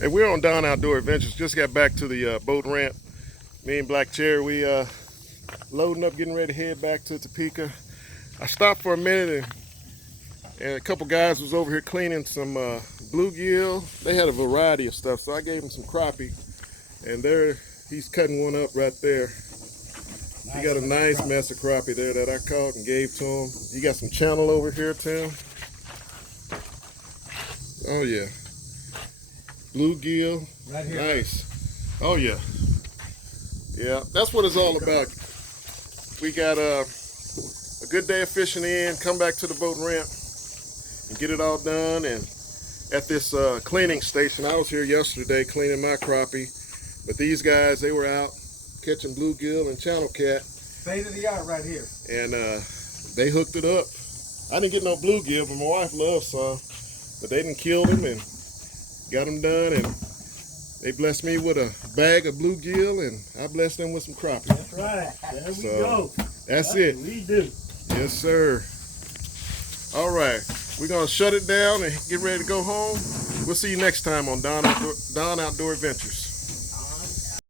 Hey, we're on Don Outdoor Adventures. Just got back to the boat ramp. Me and Black Cherry, we loading up, getting ready to head back to Topeka. I stopped for a minute and a couple guys was over here cleaning some bluegill. They had a variety of stuff, so I gave him some crappie. And there, he's cutting one up right there. He got a nice mess of crappie there that I caught and gave to him. You got some channel over here, Tim. Oh yeah. Bluegill. Right here. Nice. Oh yeah. Yeah, that's what it's all about. We got a good day of fishing in, come back to the boat ramp and get it all done. And at this cleaning station, I was here yesterday cleaning my crappie, but these guys, they were out catching bluegill and channel cat. State of the art right here. And they hooked it up. I didn't get no bluegill, but my wife loves some. But they done killed him and got them done, and they blessed me with a bag of bluegill, and I blessed them with some crappie. That's right. There we go. That's it. We do. Yes, sir. All right. We're going to shut it down and get ready to go home. We'll see you next time on Don Outdoor Adventures.